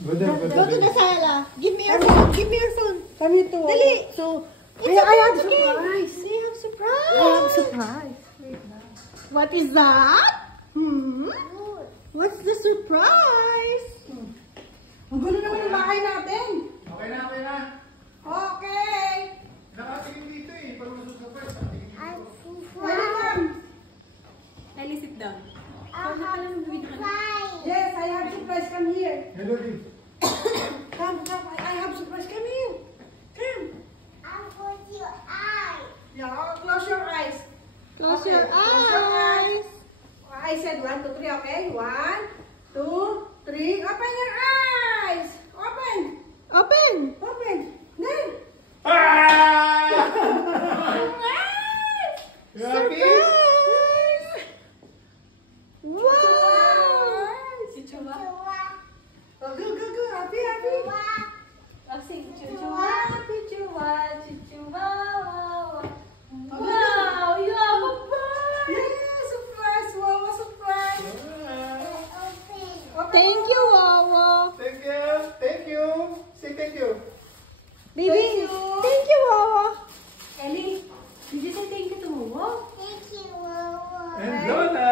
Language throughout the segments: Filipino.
Go there, go Go to there. the sala. Give me your phone. Give me your phone. Come here to. Dali. So, It's I have okay. surprise. They have surprise. I have surprise. What is that? What's the surprise? Ang gulo naman ng bahay natin. Okay na, okay na. Okay. Nakatingin dito eh. Pag masusapay, Welcome. Ellie, sit down. Yes, I have surprise. Come here. hello, Dave. Come. I have surprise. Come here. Come. Yeah, close your eyes. Close Okay, your close your eyes. I said 1, 2, 3, okay? 1, 2, 3. Open your eyes. Open. Open. Open. Then. Ah! You happy? Surprise. Wow. Oh, go. Happy. Wow, you have a bird! Yeah, surprise. Wow, surprise. Open. Thank you, Wawa. Thank you. Thank you. Say thank you. Baby. Thank you. Thank you, Wawa. Ellie, did you say thank you to Momo? And Lola.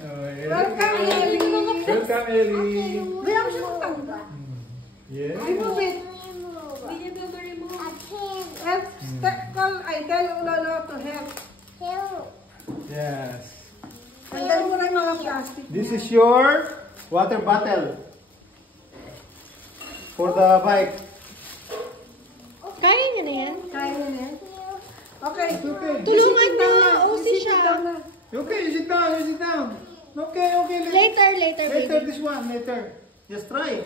Oh, Ellie. Welcome, Ellie. Welcome, Ellie. Mayroon mo siya magtangga. Yeah. Remove it. Did you feel to remove? Help. I tell Lolo to help. Yes. Tanggal mo na yung mga plastic. This is your water bottle for the bike. Kaya niya na yan. Kaya mo na yan? Okay. Okay. Tulungan Sit down niyo. na. Usi Sit siya. down na. Okay, you sit down. You sit down. Okay. Later, Later, baby. this one. Later. Just try.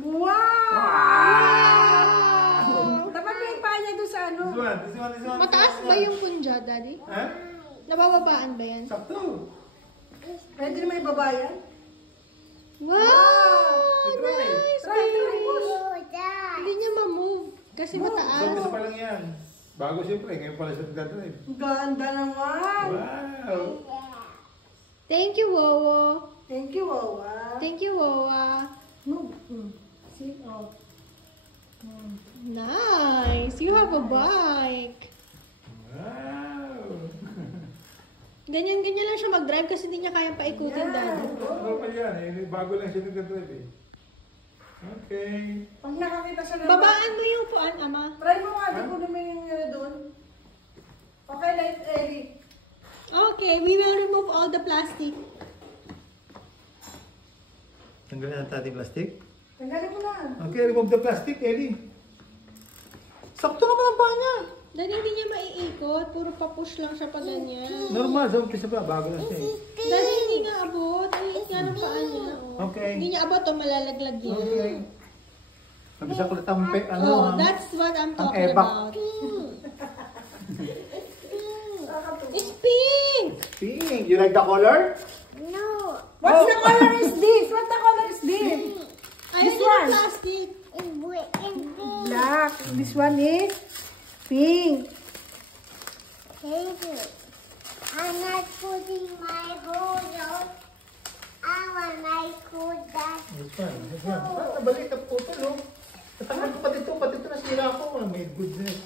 Wow! Wow! Dapat may paa niya doon sa ano. This one. Mataas ba yung punja, Daddy? Ha? Nabababaan ba yan? Sakto. Pwede na may babayan. Wow! Try. Nice, Try, baby. push. Hindi niya ma-move kasi So, mataas. isa pa lang yan. Bago siyempre, ngayon pala siya nagdadrive. Ganda naman. Wow! Thank you, Wawa. Thank you, Wawa. Thank you, Wawa. Move. See? Oh. Nice. You have a bike. Wow! Ganyan-ganyan lang siya mag-drive kasi hindi niya kayang paikutin, Daddy. Normal yan eh. Bago lang siya nagdadrive eh. Okay. Pag nakakita siya ng... Babaan mo yung puan, Ama. Try mo nga, di ko naman yung doon. Okay, let's Ellie. Okay, we will remove all the plastic. Tanggalin natin ating plastic. Tanggalin mo na. Okay, remove the plastic, Ellie. Sakto naman ang paa niya. Daddy, hindi niya maiikot. Puro pa-push lang siya pa ganyan. Normal, sa umpisa pa. Bago lang siya eh. Daddy, hindi nga abot. Ay, nga ng paa niya. Oh. Okay. Hindi niya abot o malalaglag yan. Okay. Nabisa ko lang ano, Oh, that's what I'm talking epak. about. It's pink! Pink. You like the color? What's the color is this? What the color is this? Ayaw This niya ng one. plastic. Black. This one is pink. I'm not putting my hold on. I want my food back. This one. This one. Nabalik, naputol, no? Natanggal ko pati ito nasira ko. May goodness.